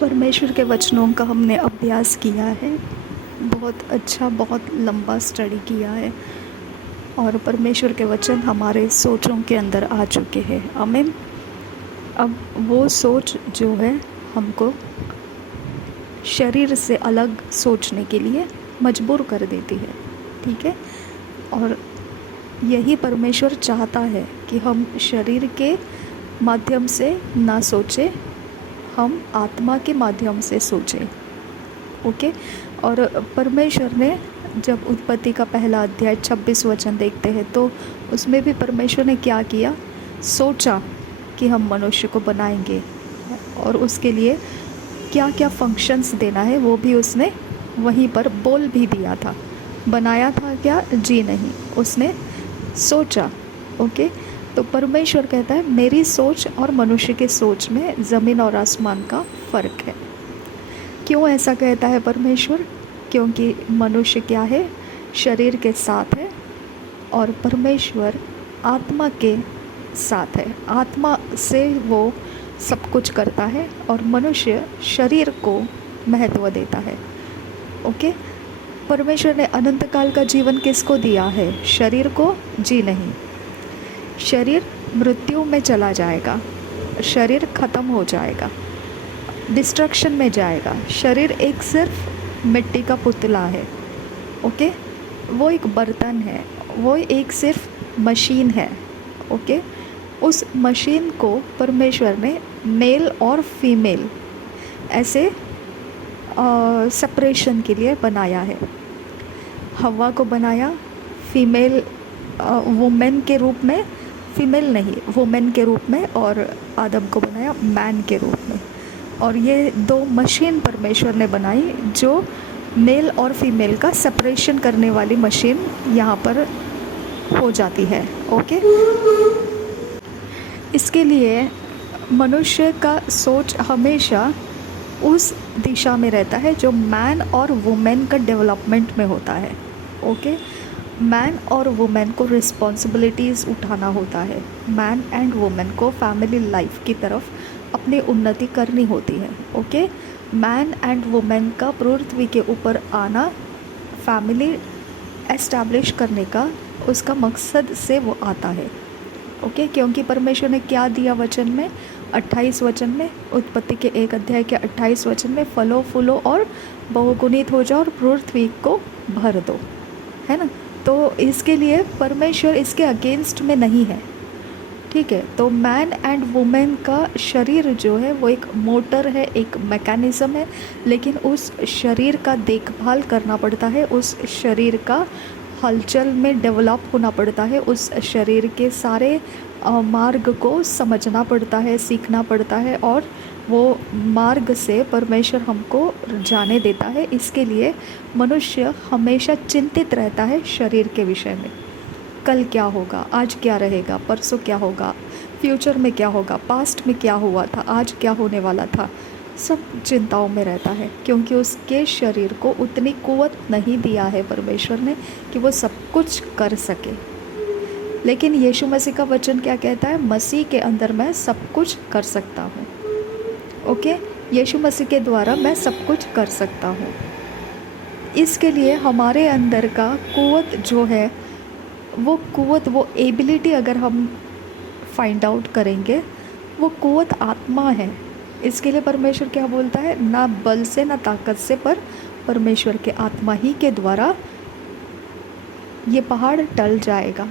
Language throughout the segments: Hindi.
परमेश्वर के वचनों का हमने अभ्यास किया है, बहुत अच्छा, बहुत लंबा स्टडी किया है और परमेश्वर के वचन हमारे सोचों के अंदर आ चुके हैं। आमीन। अब वो सोच जो है हमको शरीर से अलग सोचने के लिए मजबूर कर देती है, ठीक है। और यही परमेश्वर चाहता है कि हम शरीर के माध्यम से ना सोचें, हम आत्मा के माध्यम से सोचें। ओके। और परमेश्वर ने जब उत्पत्ति का पहला अध्याय 26 वचन देखते हैं तो उसमें भी परमेश्वर ने क्या किया, सोचा कि हम मनुष्य को बनाएंगे और उसके लिए क्या क्या फंक्शंस देना है वो भी उसने वहीं पर बोल भी दिया था। बनाया था क्या? जी नहीं, उसने सोचा। ओके। तो परमेश्वर कहता है मेरी सोच और मनुष्य की सोच में ज़मीन और आसमान का फ़र्क है। क्यों ऐसा कहता है परमेश्वर? क्योंकि मनुष्य क्या है, शरीर के साथ है और परमेश्वर आत्मा के साथ है। आत्मा से वो सब कुछ करता है और मनुष्य शरीर को महत्व देता है। ओके। परमेश्वर ने अनंत काल का जीवन किसको दिया है? शरीर को? जी नहीं। शरीर मृत्यु में चला जाएगा, शरीर ख़त्म हो जाएगा, डिस्ट्रक्शन में जाएगा। शरीर एक सिर्फ मिट्टी का पुतला है। ओके। वो एक बर्तन है, वो एक सिर्फ मशीन है। ओके। उस मशीन को परमेश्वर ने मेल और फीमेल ऐसे सेपरेशन के लिए बनाया है। हवा को बनाया फीमेल वुमेन के रूप में, फीमेल नहीं वुमेन के रूप में, और आदम को बनाया मैन के रूप में। और ये दो मशीन परमेश्वर ने बनाई जो मेल और फीमेल का सेपरेशन करने वाली मशीन यहाँ पर हो जाती है। ओके। इसके लिए मनुष्य का सोच हमेशा उस दिशा में रहता है जो मैन और वुमेन का डेवलपमेंट में होता है। ओके। मैन और वुमेन को रिस्पॉन्सिबिलिटीज़ उठाना होता है। मैन एंड वुमेन को फैमिली लाइफ की तरफ अपनी उन्नति करनी होती है। ओके। मैन एंड वुमेन का पृथ्वी के ऊपर आना फैमिली एस्टैब्लिश करने का उसका मकसद से वो आता है। ओके। क्योंकि परमेश्वर ने क्या दिया वचन में, 28 वचन में, उत्पत्ति के 1 अध्याय के 28 वचन में, फलो फूलो और बहुगुणित हो जाओ और पृथ्वी को भर दो, है ना। तो इसके लिए परमेश्वर इसके अगेंस्ट में नहीं है, ठीक है। तो मैन एंड वुमेन का शरीर जो है वो एक मोटर है, एक मैकेनिज़्म है, लेकिन उस शरीर का देखभाल करना पड़ता है, उस शरीर का हलचल में डेवलप होना पड़ता है, उस शरीर के सारे मार्ग को समझना पड़ता है, सीखना पड़ता है और वो मार्ग से परमेश्वर हमको जाने देता है। इसके लिए मनुष्य हमेशा चिंतित रहता है शरीर के विषय में। कल क्या होगा, आज क्या रहेगा, परसों क्या होगा, फ्यूचर में क्या होगा, पास्ट में क्या हुआ था, आज क्या होने वाला था, सब चिंताओं में रहता है क्योंकि उसके शरीर को उतनी कुव्वत नहीं दिया है परमेश्वर ने कि वो सब कुछ कर सके। लेकिन यीशु मसीह का वचन क्या कहता है? मसीह के अंदर मैं सब कुछ कर सकता हूँ। ओके। यीशु मसीह के द्वारा मैं सब कुछ कर सकता हूँ। इसके लिए हमारे अंदर का कुव्वत जो है, वो कुव्वत, वो एबिलिटी अगर हम फाइंड आउट करेंगे, वो कुव्वत आत्मा है। इसके लिए परमेश्वर क्या बोलता है? ना बल से ना ताकत से, पर परमेश्वर के आत्मा ही के द्वारा ये पहाड़ टल जाएगा।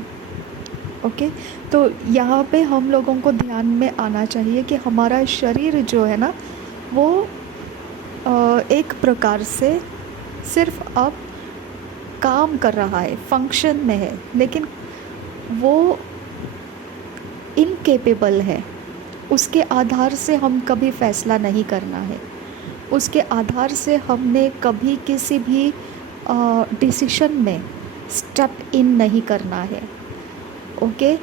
ओके। तो यहाँ पे हम लोगों को ध्यान में आना चाहिए कि हमारा शरीर जो है ना वो एक प्रकार से सिर्फ अब काम कर रहा है, फंक्शन में है, लेकिन वो इनकेपेबल है। उसके आधार से हम कभी फैसला नहीं करना है, उसके आधार से हमने कभी किसी भी डिसीशन में स्टेप इन नहीं करना है। ओके।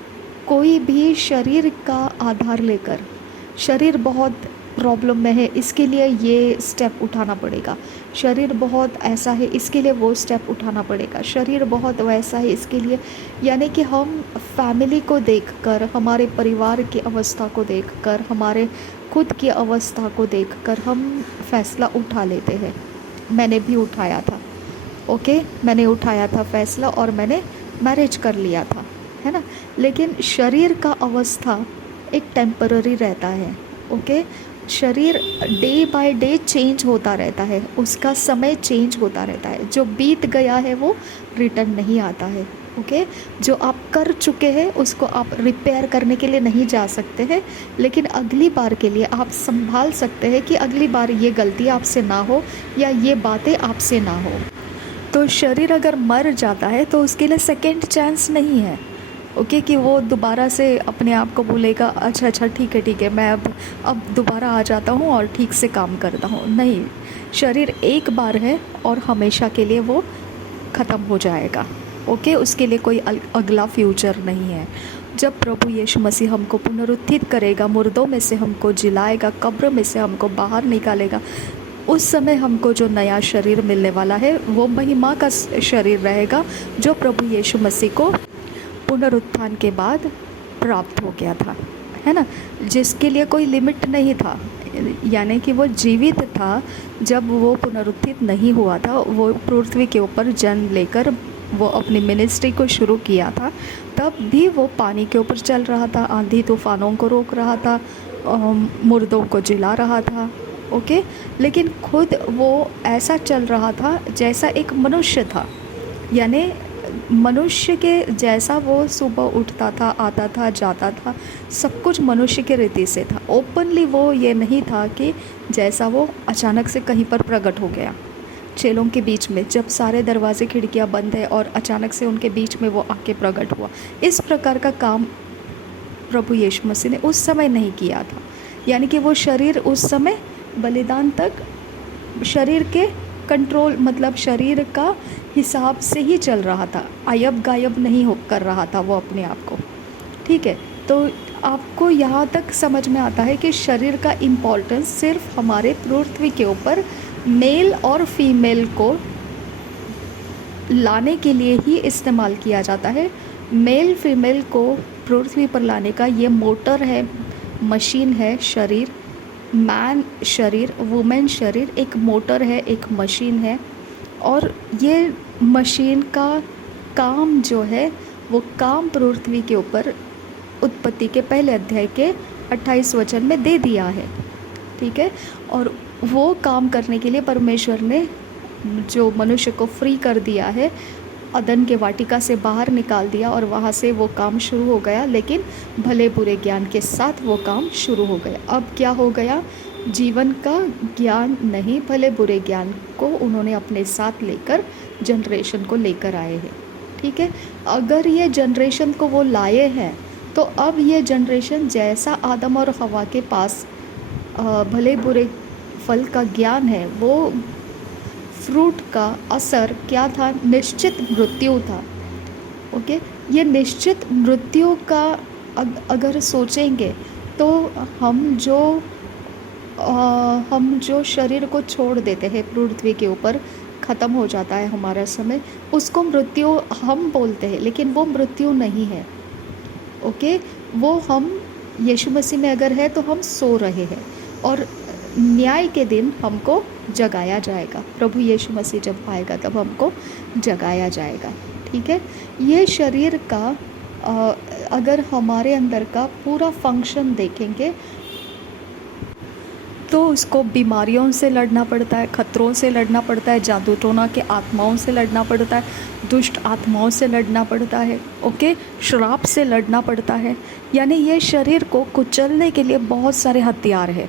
कोई भी शरीर का आधार लेकर, शरीर बहुत प्रॉब्लम में है इसके लिए ये स्टेप उठाना पड़ेगा, शरीर बहुत ऐसा है इसके लिए वो स्टेप उठाना पड़ेगा, शरीर बहुत वैसा है इसके लिए, यानी कि हम फैमिली को देखकर, हमारे परिवार की अवस्था को देखकर, हमारे खुद की अवस्था को देखकर हम फैसला उठा लेते हैं। मैंने भी उठाया था, ओके, मैंने उठाया था फैसला और मैंने मैरिज कर लिया था, है ना। लेकिन शरीर का अवस्था एक टेम्पररी रहता है, ओके। शरीर डे बाय डे चेंज होता रहता है, उसका समय चेंज होता रहता है। जो बीत गया है वो रिटर्न नहीं आता है, ओके। जो आप कर चुके हैं उसको आप रिपेयर करने के लिए नहीं जा सकते हैं, लेकिन अगली बार के लिए आप संभाल सकते हैं कि अगली बार ये गलती आपसे ना हो या ये बातें आपसे ना हो। तो शरीर अगर मर जाता है तो उसके लिए सेकेंड चांस नहीं है, ओके, कि वो दोबारा से अपने आप को बोलेगा अच्छा अच्छा ठीक है मैं अब दोबारा आ जाता हूँ और ठीक से काम करता हूँ। नहीं, शरीर एक बार है और हमेशा के लिए वो ख़त्म हो जाएगा, ओके। उसके लिए कोई अगला फ्यूचर नहीं है। जब प्रभु यीशु मसीह हमको पुनरुत्थित करेगा, मुर्दों में से हमको जिलाएगा, कब्र में से हमको बाहर निकालेगा, उस समय हमको जो नया शरीर मिलने वाला है वो महिमा का शरीर रहेगा, जो प्रभु यीशु मसीह को पुनरुत्थान के बाद प्राप्त हो गया था, है ना। जिसके लिए कोई लिमिट नहीं था, यानी कि वो जीवित था जब वो पुनरुत्थित नहीं हुआ था। वो पृथ्वी के ऊपर जन्म लेकर वो अपनी मिनिस्ट्री को शुरू किया था, तब भी वो पानी के ऊपर चल रहा था, आंधी तूफानों को रोक रहा था, मुर्दों को जिला रहा था, ओके। लेकिन खुद वो ऐसा चल रहा था जैसा एक मनुष्य था, यानी मनुष्य के जैसा वो सुबह उठता था, आता था, जाता था, सब कुछ मनुष्य के रीति से था। ओपनली वो ये नहीं था कि जैसा वो अचानक से कहीं पर प्रकट हो गया चेलों के बीच में, जब सारे दरवाजे खिड़कियां बंद है और अचानक से उनके बीच में वो आके प्रकट हुआ। इस प्रकार का काम प्रभु यीशु मसीह ने उस समय नहीं किया था, यानी कि वो शरीर उस समय बलिदान तक शरीर के कंट्रोल, मतलब शरीर का हिसाब से ही चल रहा था, आयब गायब नहीं हो कर रहा था वो अपने आप को, ठीक है। तो आपको यहाँ तक समझ में आता है कि शरीर का इम्पोर्टेंस सिर्फ हमारे पृथ्वी के ऊपर मेल और फीमेल को लाने के लिए ही इस्तेमाल किया जाता है। मेल फीमेल को पृथ्वी पर लाने का ये मोटर है, मशीन है शरीर। मैन शरीर, वुमेन शरीर एक मोटर है, एक मशीन है। और ये मशीन का काम जो है वो काम पृथ्वी के ऊपर उत्पत्ति के पहले अध्याय के 28 वचन में दे दिया है, ठीक है। और वो काम करने के लिए परमेश्वर ने जो मनुष्य को फ्री कर दिया है, अदन के वाटिका से बाहर निकाल दिया और वहाँ से वो काम शुरू हो गया। लेकिन भले बुरे ज्ञान के साथ वो काम शुरू हो गया। अब क्या हो गया, जीवन का ज्ञान नहीं, भले बुरे ज्ञान को उन्होंने अपने साथ लेकर जनरेशन को लेकर आए हैं, ठीक है। अगर ये जनरेशन को वो लाए हैं तो अब ये जनरेशन जैसा आदम और हवा के पास भले बुरे फल का ज्ञान है, वो फ्रूट का असर क्या था, निश्चित मृत्यु था, ओके। ये निश्चित मृत्यु का अगर सोचेंगे तो हम जो शरीर को छोड़ देते हैं पृथ्वी के ऊपर, ख़त्म हो जाता है हमारा समय, उसको मृत्यु हम बोलते हैं, लेकिन वो मृत्यु नहीं है, ओके। वो हम यीशु मसीह में अगर है तो हम सो रहे हैं और न्याय के दिन हमको जगाया जाएगा। प्रभु यीशु मसीह जब आएगा तब हमको जगाया जाएगा, ठीक है। ये शरीर का अगर हमारे अंदर का पूरा फंक्शन देखेंगे तो उसको बीमारियों से लड़ना पड़ता है, खतरों से लड़ना पड़ता है, जादू टोना के आत्माओं से लड़ना पड़ता है, दुष्ट आत्माओं से लड़ना पड़ता है, ओके, श्राप से लड़ना पड़ता है। यानी ये शरीर को कुचलने के लिए बहुत सारे हथियार हैं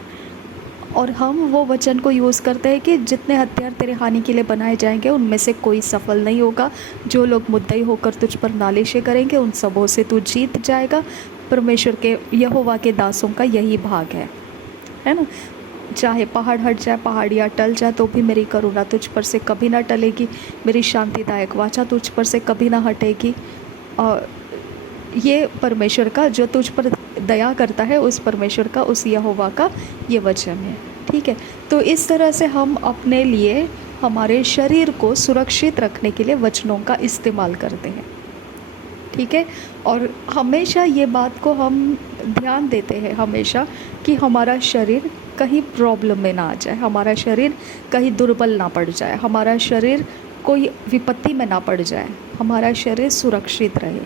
और हम वो वचन को यूज़ करते हैं कि जितने हथियार तेरे हानि के लिए बनाए जाएंगे उनमें से कोई सफल नहीं होगा। जो लोग मुद्दई होकर तुझ पर नालिशें करेंगे उन सबों से तू जीत जाएगा। परमेश्वर के यहोवा के दासों का यही भाग है ना। चाहे पहाड़ हट जाए, पहाड़ियाँ टल जाए, तो भी मेरी करुणा तुझ पर से कभी ना टलेगी, मेरी शांतिदायक वाचा तुझ पर से कभी ना हटेगी। और ये परमेश्वर का, जो तुझ पर दया करता है, उस परमेश्वर का, उस यहोवा का ये वचन है, ठीक है। तो इस तरह से हम अपने लिए हमारे शरीर को सुरक्षित रखने के लिए वचनों का इस्तेमाल करते हैं, ठीक है। और हमेशा ये बात को हम ध्यान देते हैं हमेशा कि हमारा शरीर कहीं प्रॉब्लम में ना आ जाए, हमारा शरीर कहीं दुर्बल ना पड़ जाए, हमारा शरीर कोई विपत्ति में ना पड़ जाए, हमारा शरीर सुरक्षित रहे।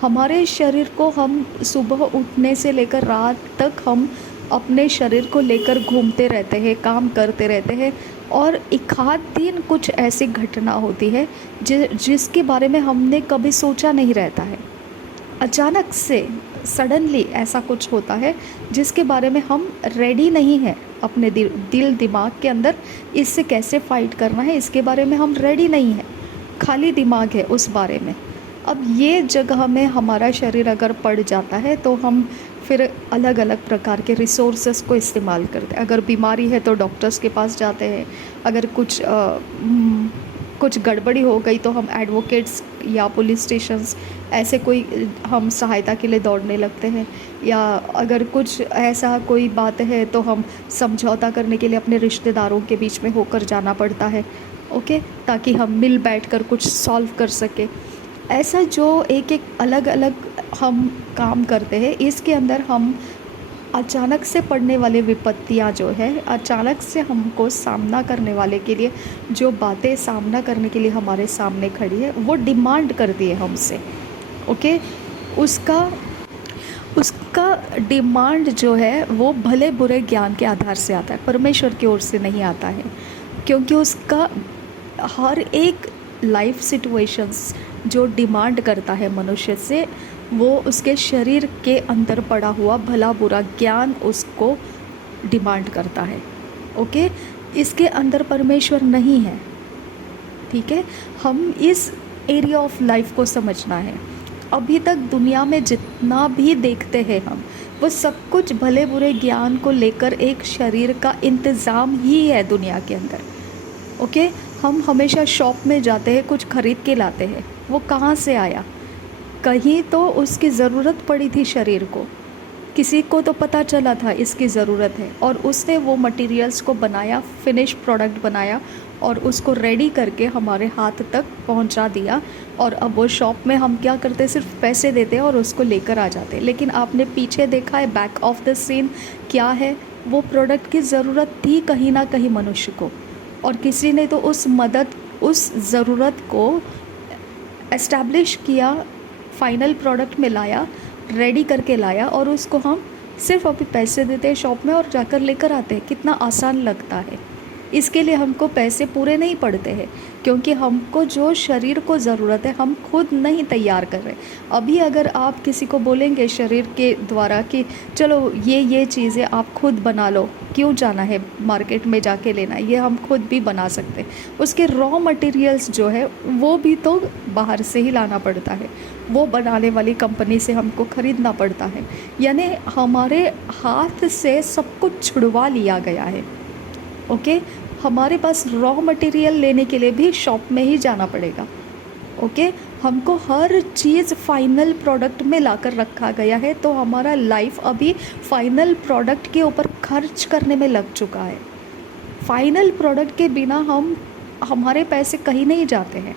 हमारे शरीर को हम सुबह उठने से लेकर रात तक हम अपने शरीर को लेकर घूमते रहते हैं, काम करते रहते हैं, और एक आध दिन कुछ ऐसी घटना होती है जिसके बारे में हमने कभी सोचा नहीं रहता है। अचानक से सडनली ऐसा कुछ होता है जिसके बारे में हम रेडी नहीं हैं, अपने दिल दिमाग के अंदर इससे कैसे फ़ाइट करना है इसके बारे में हम रेडी नहीं हैं, खाली दिमाग है उस बारे में। अब ये जगह में हमारा शरीर अगर पड़ जाता है तो हम फिर अलग अलग प्रकार के रिसोर्सेस को इस्तेमाल करते हैं। अगर बीमारी है तो डॉक्टर्स के पास जाते हैं, अगर कुछ गड़बड़ी हो गई तो हम एडवोकेट्स या पुलिस स्टेशंस ऐसे कोई हम सहायता के लिए दौड़ने लगते हैं, या अगर कुछ ऐसा कोई बात है तो हम समझौता करने के लिए अपने रिश्तेदारों के बीच में होकर जाना पड़ता है, ओके, ताकि हम मिल बैठकर कुछ सॉल्व कर सके। ऐसा जो एक एक अलग अलग हम काम करते हैं, इसके अंदर हम अचानक से पड़ने वाले विपत्तियाँ जो है, अचानक से हमको सामना करने वाले के लिए जो बातें सामना करने के लिए हमारे सामने खड़ी है वो डिमांड करती है हमसे, ओके। उसका डिमांड जो है वो भले बुरे ज्ञान के आधार से आता है, परमेश्वर की ओर से नहीं आता है, क्योंकि उसका हर एक लाइफ सिचुएशंस जो डिमांड करता है मनुष्य से, वो उसके शरीर के अंदर पड़ा हुआ भला बुरा ज्ञान उसको डिमांड करता है, ओके। इसके अंदर परमेश्वर नहीं है, ठीक है। हम इस एरिया ऑफ लाइफ को समझना है। अभी तक दुनिया में जितना भी देखते हैं हम, वो सब कुछ भले बुरे ज्ञान को लेकर एक शरीर का इंतज़ाम ही है दुनिया के अंदर, ओके। हम हमेशा शॉप में जाते हैं, कुछ ख़रीद के लाते हैं, वो कहाँ से आया? कहीं तो उसकी ज़रूरत पड़ी थी शरीर को, किसी को तो पता चला था इसकी ज़रूरत है, और उसने वो मटेरियल्स को बनाया, फिनिश प्रोडक्ट बनाया और उसको रेडी करके हमारे हाथ तक पहुंचा दिया। और अब वो शॉप में हम क्या करते, सिर्फ पैसे देते हैं और उसको लेकर आ जाते हैं। लेकिन आपने पीछे देखा है, बैक ऑफ द सीन क्या है? वो प्रोडक्ट की ज़रूरत थी कहीं ना कहीं मनुष्य को, और किसी ने तो उस ज़रूरत को एस्टैब्लिश किया, फाइनल प्रोडक्ट में लाया, रेडी करके लाया, और उसको हम सिर्फ अभी पैसे देते हैं शॉप में और जाकर लेकर आते हैं। कितना आसान लगता है। इसके लिए हमको पैसे पूरे नहीं पड़ते हैं, क्योंकि हमको जो शरीर को ज़रूरत है हम खुद नहीं तैयार कर रहे। अभी अगर आप किसी को बोलेंगे शरीर के द्वारा कि चलो ये चीज़ें आप खुद बना लो, क्यों जाना है मार्केट में जाके लेना, ये हम खुद भी बना सकते हैं। उसके रॉ मटेरियल्स जो है वो भी तो बाहर से ही लाना पड़ता है, वो बनाने वाली कंपनी से हमको ख़रीदना पड़ता है। यानी हमारे हाथ से सब कुछ छुड़वा लिया गया है, ओके। हमारे पास रॉ मटेरियल लेने के लिए भी शॉप में ही जाना पड़ेगा, ओके। हमको हर चीज़ फाइनल प्रोडक्ट में लाकर रखा गया है, तो हमारा लाइफ अभी फाइनल प्रोडक्ट के ऊपर खर्च करने में लग चुका है। फाइनल प्रोडक्ट के बिना हमारे पैसे कहीं नहीं जाते हैं।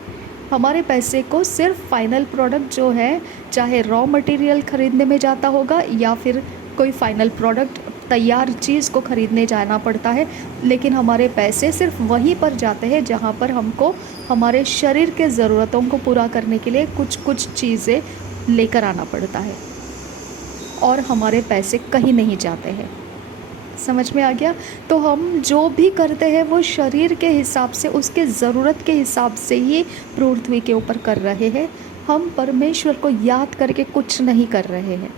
हमारे पैसे को सिर्फ फाइनल प्रोडक्ट जो है, चाहे रॉ मटेरियल ख़रीदने में जाता होगा या फिर कोई फाइनल प्रोडक्ट तैयार चीज़ को ख़रीदने जाना पड़ता है, लेकिन हमारे पैसे सिर्फ वहीं पर जाते हैं जहाँ पर हमको हमारे शरीर के ज़रूरतों को पूरा करने के लिए कुछ चीज़ें लेकर आना पड़ता है, और हमारे पैसे कहीं नहीं जाते हैं। समझ में आ गया? तो हम जो भी करते हैं वो शरीर के हिसाब से, उसके ज़रूरत के हिसाब से ही पृथ्वी के ऊपर कर रहे हैं। हम परमेश्वर को याद करके कुछ नहीं कर रहे हैं,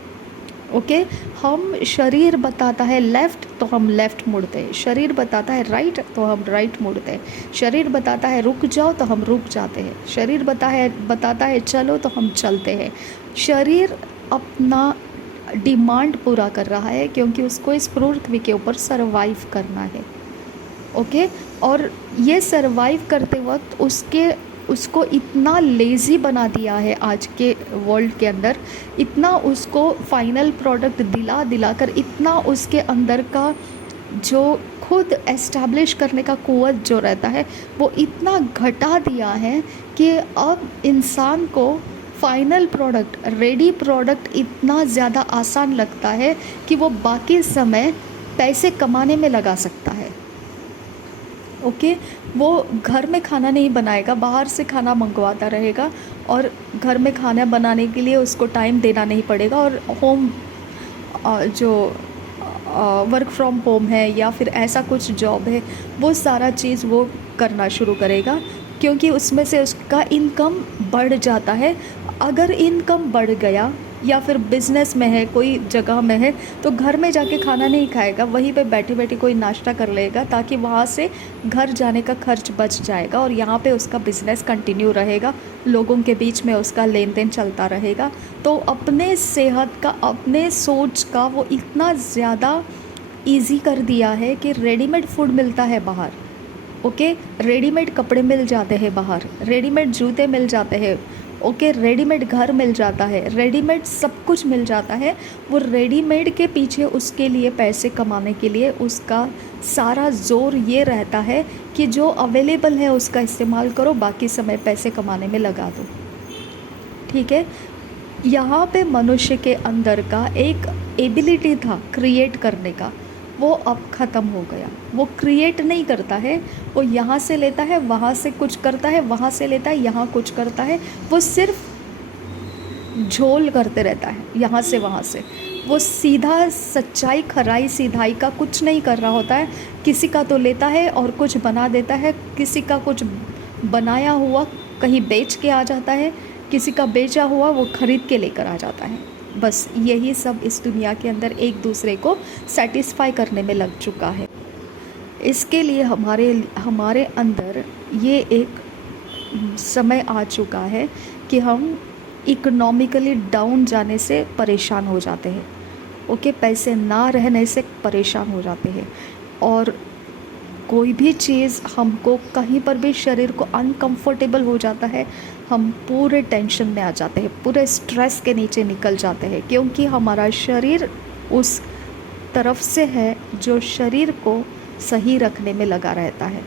ओके। हम शरीर बताता है लेफ़्ट तो हम लेफ़्ट मुड़ते हैं, शरीर बताता है राइट तो हम राइट मुड़ते हैं, शरीर बताता है रुक जाओ तो हम रुक जाते हैं, शरीर बताता है चलो तो हम चलते हैं। शरीर अपना डिमांड पूरा कर रहा है, क्योंकि उसको इस पृथ्वी के ऊपर सरवाइव करना है, ओके। और ये सरवाइव करते वक्त उसको इतना लेज़ी बना दिया है आज के वर्ल्ड के अंदर, इतना उसको फाइनल प्रोडक्ट दिलाकर इतना उसके अंदर का जो खुद एस्टैब्लिश करने का कुव्वत जो रहता है वो इतना घटा दिया है कि अब इंसान को फाइनल प्रोडक्ट, रेडी प्रोडक्ट इतना ज़्यादा आसान लगता है कि वो बाकी समय पैसे कमाने में लगा सकता है। ओके, वो घर में खाना नहीं बनाएगा, बाहर से खाना मंगवाता रहेगा और घर में खाना बनाने के लिए उसको टाइम देना नहीं पड़ेगा, और होम जो वर्क फ्रॉम होम है या फिर ऐसा कुछ जॉब है, वो सारा चीज़ वो करना शुरू करेगा, क्योंकि उसमें से उसका इनकम बढ़ जाता है। अगर इनकम बढ़ गया या फिर बिज़नेस में है, कोई जगह में है, तो घर में जाके खाना नहीं खाएगा, वहीं पे बैठे बैठे कोई नाश्ता कर लेगा, ताकि वहाँ से घर जाने का खर्च बच जाएगा और यहाँ पे उसका बिज़नेस कंटिन्यू रहेगा, लोगों के बीच में उसका लेन देन चलता रहेगा। तो अपने सेहत का, अपने सोच का वो इतना ज़्यादा ईज़ी कर दिया है कि रेडीमेड फूड मिलता है बाहर। ओके, रेडीमेड कपड़े मिल जाते हैं बाहर, रेडीमेड जूते मिल जाते हैं, ओके, रेडीमेड घर मिल जाता है, रेडीमेड सब कुछ मिल जाता है। वो रेडीमेड के पीछे उसके लिए पैसे कमाने के लिए उसका सारा जोर ये रहता है कि जो अवेलेबल है उसका इस्तेमाल करो, बाकी समय पैसे कमाने में लगा दो। ठीक है, यहाँ पे मनुष्य के अंदर का एक एबिलिटी था क्रिएट करने का, वो अब ख़त्म हो गया। वो क्रिएट नहीं करता है, वो यहाँ से लेता है, वहाँ से कुछ करता है, वहाँ से लेता है, यहाँ कुछ करता है, वो सिर्फ झोल करते रहता है यहाँ से वहाँ से। वो सीधा सच्चाई, खराई, सीधाई का कुछ नहीं कर रहा होता है। किसी का तो लेता है और कुछ बना देता है, किसी का कुछ बनाया हुआ कहीं बेच के आ जाता है, किसी का बेचा हुआ वो ख़रीद के लेकर आ जाता है। बस यही सब इस दुनिया के अंदर एक दूसरे को सेटिस्फाई करने में लग चुका है। इसके लिए हमारे अंदर ये एक समय आ चुका है कि हम इकोनॉमिकली डाउन जाने से परेशान हो जाते हैं। ओके, पैसे ना रहने से परेशान हो जाते हैं, और कोई भी चीज़ हमको कहीं पर भी शरीर को अनकंफर्टेबल हो जाता है, हम पूरे टेंशन में आ जाते हैं, पूरे स्ट्रेस के नीचे निकल जाते हैं, क्योंकि हमारा शरीर उस तरफ से है जो शरीर को सही रखने में लगा रहता है।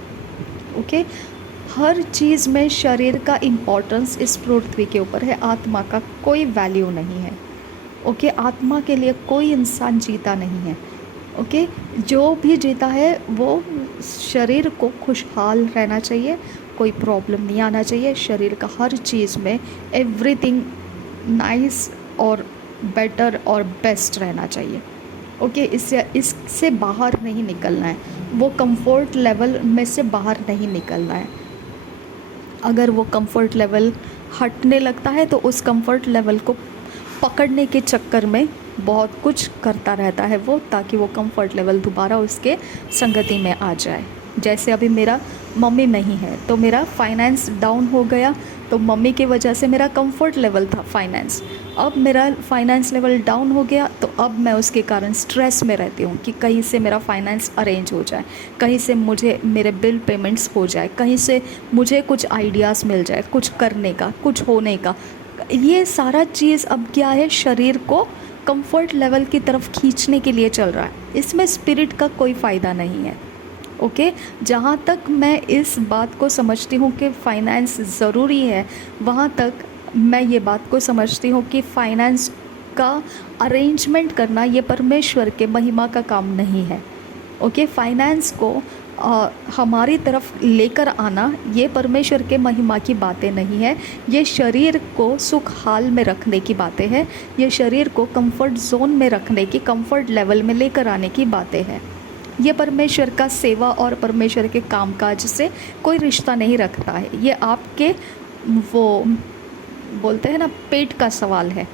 ओके, हर चीज़ में शरीर का इम्पोर्टेंस इस पृथ्वी के ऊपर है, आत्मा का कोई वैल्यू नहीं है। ओके, आत्मा के लिए कोई इंसान जीता नहीं है। ओके, जो भी जीता है वो शरीर को खुशहाल रहना चाहिए, कोई प्रॉब्लम नहीं आना चाहिए, शरीर का हर चीज़ में एवरीथिंग नाइस और बेटर और बेस्ट रहना चाहिए। ओके, इससे बाहर नहीं निकलना है, वो कंफर्ट लेवल में से बाहर नहीं निकलना है। अगर वो कंफर्ट लेवल हटने लगता है तो उस कंफर्ट लेवल को पकड़ने के चक्कर में बहुत कुछ करता रहता है वो, ताकि वो कंफर्ट लेवल दोबारा उसके संगति में आ जाए। जैसे अभी मेरा मम्मी नहीं है तो मेरा फाइनेंस डाउन हो गया, तो मम्मी की वजह से मेरा कंफर्ट लेवल था फाइनेंस, अब मेरा फाइनेंस लेवल डाउन हो गया, तो अब मैं उसके कारण स्ट्रेस में रहती हूँ कि कहीं से मेरा फाइनेंस अरेंज हो जाए, कहीं से मुझे मेरे बिल पेमेंट्स हो जाए, कहीं से मुझे कुछ आइडियाज़ मिल जाए कुछ करने का, कुछ होने का। ये सारा चीज़ अब क्या है, शरीर को कंफर्ट लेवल की तरफ खींचने के लिए चल रहा है, इसमें स्पिरिट का कोई फ़ायदा नहीं है। ओके, जहाँ तक मैं इस बात को समझती हूँ कि फ़ाइनेंस ज़रूरी है, वहाँ तक मैं ये बात को समझती हूँ कि फ़ाइनेंस का अरेंजमेंट करना ये परमेश्वर के महिमा का काम नहीं है। ओके, फ़ाइनेंस को हमारी तरफ लेकर आना ये परमेश्वर के महिमा की बातें नहीं है, ये शरीर को सुख हाल में रखने की बातें हैं, ये शरीर को कंफर्ट जोन में रखने की, कंफर्ट लेवल में लेकर आने की बातें हैं। ये परमेश्वर का सेवा और परमेश्वर के कामकाज से कोई रिश्ता नहीं रखता है, ये आपके वो बोलते हैं ना पेट का सवाल है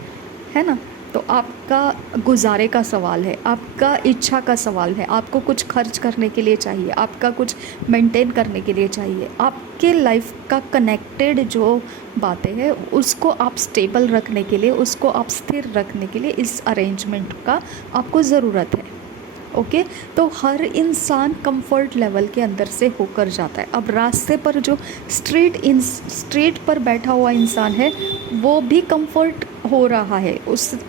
ना, तो आपका गुजारे का सवाल है, आपका इच्छा का सवाल है, आपको कुछ खर्च करने के लिए चाहिए, आपका कुछ मेंटेन करने के लिए चाहिए, आपके लाइफ का कनेक्टेड जो बातें हैं उसको आप स्टेबल रखने के लिए, उसको आप स्थिर रखने के लिए इस अरेंजमेंट का आपको ज़रूरत है। ओके, तो हर इंसान कंफर्ट लेवल के अंदर से होकर जाता है। अब रास्ते पर जो स्ट्रीट पर बैठा हुआ इंसान है वो भी कंफर्ट हो रहा है,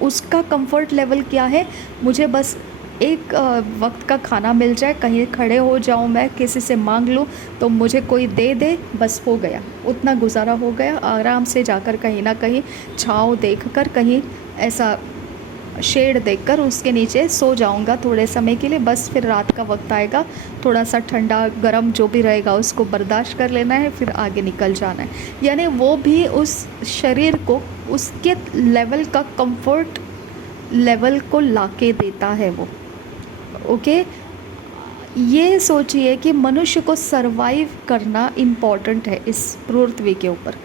उसका कंफर्ट लेवल क्या है, मुझे बस एक वक्त का खाना मिल जाए, कहीं खड़े हो जाऊँ, मैं किसी से मांग लूँ तो मुझे कोई दे दे, बस हो गया, उतना गुजारा हो गया। आराम से जाकर कहीं ना कहीं छाँव देखकर, कहीं ऐसा शेड देखकर उसके नीचे सो जाऊंगा थोड़े समय के लिए। बस फिर रात का वक्त आएगा, थोड़ा सा ठंडा गरम जो भी रहेगा उसको बर्दाश्त कर लेना है, फिर आगे निकल जाना है। यानी वो भी उस शरीर को उसके लेवल का कंफर्ट लेवल को लाके देता है वो। ओके, ये सोचिए कि मनुष्य को सरवाइव करना इम्पॉर्टेंट है इस पृथ्वी के ऊपर।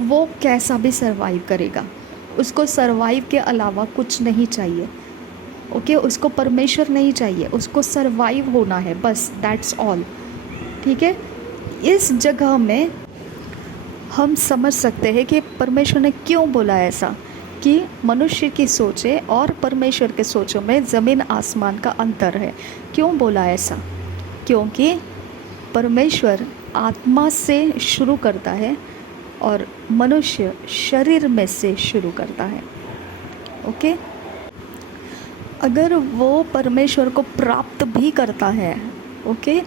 वो कैसा भी सरवाइव करेगा, उसको सरवाइव के अलावा कुछ नहीं चाहिए। ओके, उसको परमेश्वर नहीं चाहिए, उसको सरवाइव होना है, बस, दैट्स ऑल। ठीक है, इस जगह में हम समझ सकते हैं कि परमेश्वर ने क्यों बोला ऐसा, कि मनुष्य की सोचें और परमेश्वर के सोचों में ज़मीन आसमान का अंतर है। क्यों बोला ऐसा? क्योंकि परमेश्वर आत्मा से शुरू करता है और मनुष्य शरीर में से शुरू करता है। ओके, अगर वो परमेश्वर को प्राप्त भी करता है, ओके,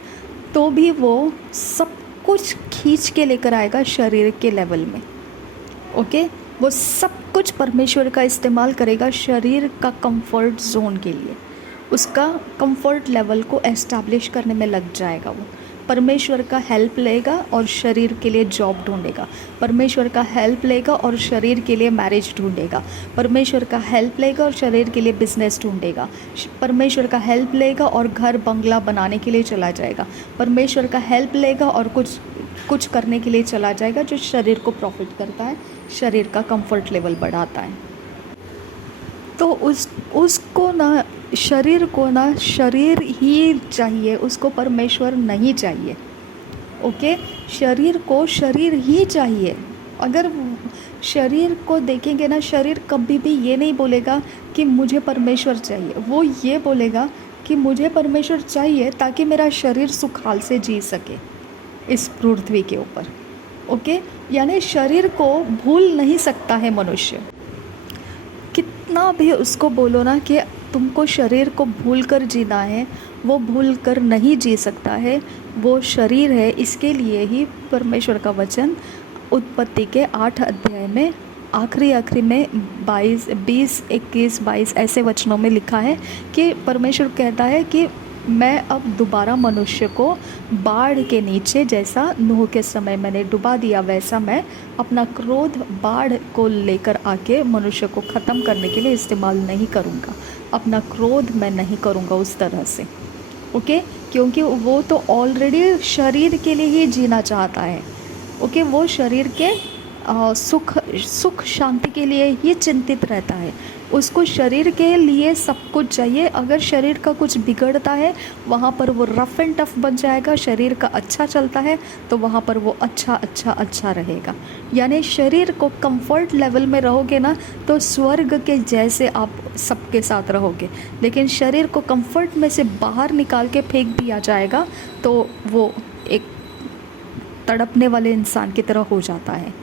तो भी वो सब कुछ खींच के लेकर आएगा शरीर के लेवल में। ओके, वो सब कुछ परमेश्वर का इस्तेमाल करेगा शरीर का कंफर्ट जोन के लिए, उसका कंफर्ट लेवल को एस्टैब्लिश करने में लग जाएगा। वो परमेश्वर का हेल्प लेगा और शरीर के लिए जॉब ढूंढेगा, परमेश्वर का हेल्प लेगा और शरीर के लिए मैरिज ढूंढेगा, परमेश्वर का हेल्प लेगा और शरीर के लिए बिजनेस ढूंढेगा, परमेश्वर का हेल्प लेगा और घर बंगला बनाने के लिए चला जाएगा, परमेश्वर का हेल्प लेगा और कुछ करने के लिए चला जाएगा जो शरीर को प्रॉफिट करता है, शरीर का कंफर्ट लेवल बढ़ाता है। तो उसको ना, शरीर को ना शरीर ही चाहिए, उसको परमेश्वर नहीं चाहिए। ओके, शरीर को शरीर ही चाहिए। अगर शरीर को देखेंगे ना, शरीर कभी भी ये नहीं बोलेगा कि मुझे परमेश्वर चाहिए, वो ये बोलेगा कि मुझे परमेश्वर चाहिए ताकि मेरा शरीर सुखाल से जी सके इस पृथ्वी के ऊपर। ओके, यानी शरीर को भूल नहीं सकता है मनुष्य। कितना भी उसको बोलो ना कि तुमको शरीर को भूल कर जीना है, वो भूल कर नहीं जी सकता है, वो शरीर है। इसके लिए ही परमेश्वर का वचन उत्पत्ति के 8 अध्याय में आखिरी में 20, 21, 22 ऐसे वचनों में लिखा है कि परमेश्वर कहता है कि मैं अब दोबारा मनुष्य को बाढ़ के नीचे, जैसा नूह के समय मैंने डुबा दिया, वैसा मैं अपना क्रोध बाढ़ को लेकर आके मनुष्य को ख़त्म करने के लिए इस्तेमाल नहीं करूँगा। अपना क्रोध मैं नहीं करूँगा उस तरह से। ओके, क्योंकि वो तो ऑलरेडी शरीर के लिए ही जीना चाहता है। ओके, वो शरीर के सुख शांति के लिए ही चिंतित रहता है। उसको शरीर के लिए सब कुछ चाहिए। अगर शरीर का कुछ बिगड़ता है, वहाँ पर वो रफ़ एंड टफ़ बन जाएगा। शरीर का अच्छा चलता है तो वहाँ पर वो अच्छा रहेगा। यानी शरीर को कंफर्ट लेवल में रहोगे ना, तो स्वर्ग के जैसे आप सबके साथ रहोगे। लेकिन शरीर को कंफर्ट में से बाहर निकाल के फेंक दिया जाएगा तो वो एक तड़पने वाले इंसान की तरह हो जाता है।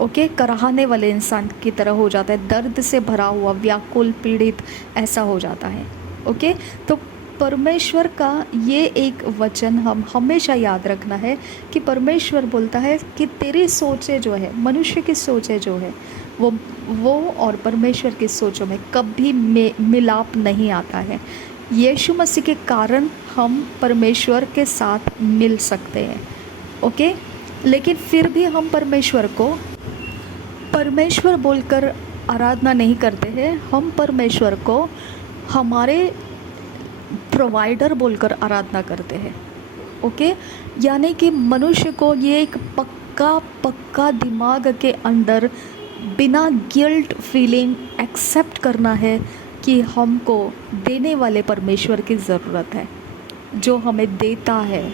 ओके, कराहने वाले इंसान की तरह हो जाता है, दर्द से भरा हुआ, व्याकुल, पीड़ित, ऐसा हो जाता है। ओके, तो परमेश्वर का ये एक वचन हम हमेशा याद रखना है कि परमेश्वर बोलता है कि तेरी सोचें जो है, मनुष्य की सोचें जो है, वो और परमेश्वर की सोचों में कभी मिलाप नहीं आता है। यीशु मसीह के कारण हम परमेश्वर के साथ मिल सकते हैं। ओके, लेकिन फिर भी हम परमेश्वर को परमेश्वर बोलकर आराधना नहीं करते हैं। हम परमेश्वर को हमारे प्रोवाइडर बोलकर आराधना करते हैं। ओके, यानी कि मनुष्य को ये एक पक्का दिमाग के अंदर बिना गिल्ट फीलिंग एक्सेप्ट करना है कि हमको देने वाले परमेश्वर की ज़रूरत है, जो हमें देता है,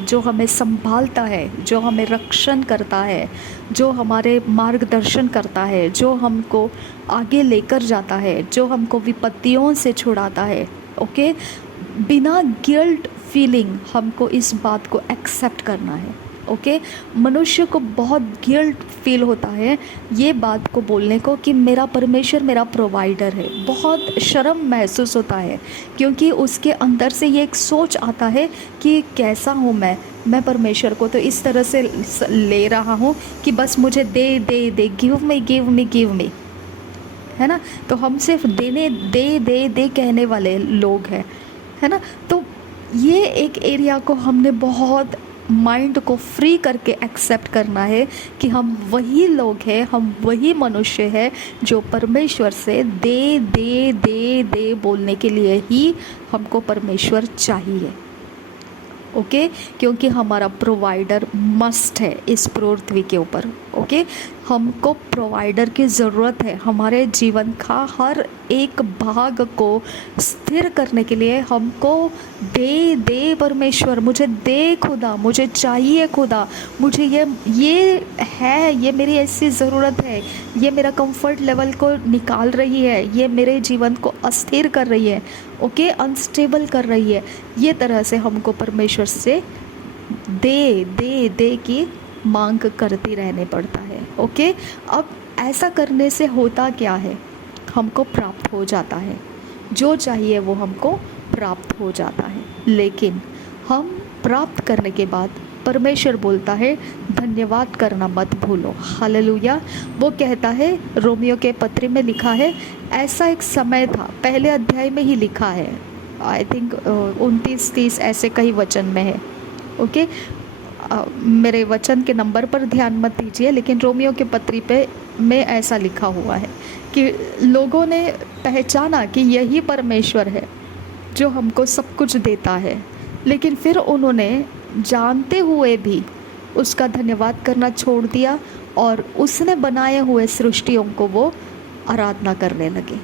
जो हमें संभालता है, जो हमें रक्षण करता है, जो हमारे मार्गदर्शन करता है, जो हमको आगे लेकर जाता है, जो हमको विपत्तियों से छुड़ाता है। ओके, बिना गिल्ट फीलिंग हमको इस बात को एक्सेप्ट करना है। ओके। मनुष्य को बहुत गिल्ट फील होता है ये बात को बोलने को कि मेरा परमेश्वर मेरा प्रोवाइडर है। बहुत शर्म महसूस होता है क्योंकि उसके अंदर से ये एक सोच आता है कि कैसा हूँ मैं परमेश्वर को तो इस तरह से ले रहा हूँ कि बस मुझे दे दे दे, give me give me give me, है ना। तो हम सिर्फ देने दे दे दे कहने वाले लोग हैं, है ना। तो ये एक एरिया को हमने बहुत माइंड को फ्री करके एक्सेप्ट करना है कि हम वही लोग हैं, हम वही मनुष्य हैं जो परमेश्वर से दे दे दे दे बोलने के लिए ही हमको परमेश्वर चाहिए, ओके। क्योंकि हमारा प्रोवाइडर मस्ट है इस पृथ्वी के ऊपर, ओके। हमको प्रोवाइडर की ज़रूरत है हमारे जीवन का हर एक भाग को स्थिर करने के लिए। हमको दे दे परमेश्वर, मुझे दे खुदा, मुझे चाहिए खुदा, मुझे ये है, ये मेरी ऐसी ज़रूरत है, ये मेरा कंफर्ट लेवल को निकाल रही है, ये मेरे जीवन को अस्थिर कर रही है, ओके, अनस्टेबल कर रही है। ये तरह से हमको परमेश्वर से दे दे दे की मांग करती रहने पड़ता है, ओके। अब ऐसा करने से होता क्या है, हमको प्राप्त हो जाता है जो चाहिए, वो हमको प्राप्त हो जाता है। लेकिन हम प्राप्त करने के बाद परमेश्वर बोलता है धन्यवाद करना मत भूलो। हालेलुया। वो कहता है, रोमियो के पत्र में लिखा है, ऐसा एक समय था, पहले अध्याय में ही लिखा है, आई थिंक 29-30 ऐसे कई वचन में है, ओके। मेरे वचन के नंबर पर ध्यान मत दीजिए, लेकिन रोमियो के पत्री पे में ऐसा लिखा हुआ है कि लोगों ने पहचाना कि यही परमेश्वर है जो हमको सब कुछ देता है, लेकिन फिर उन्होंने जानते हुए भी उसका धन्यवाद करना छोड़ दिया और उसने बनाए हुए सृष्टियों को वो आराधना करने लगे,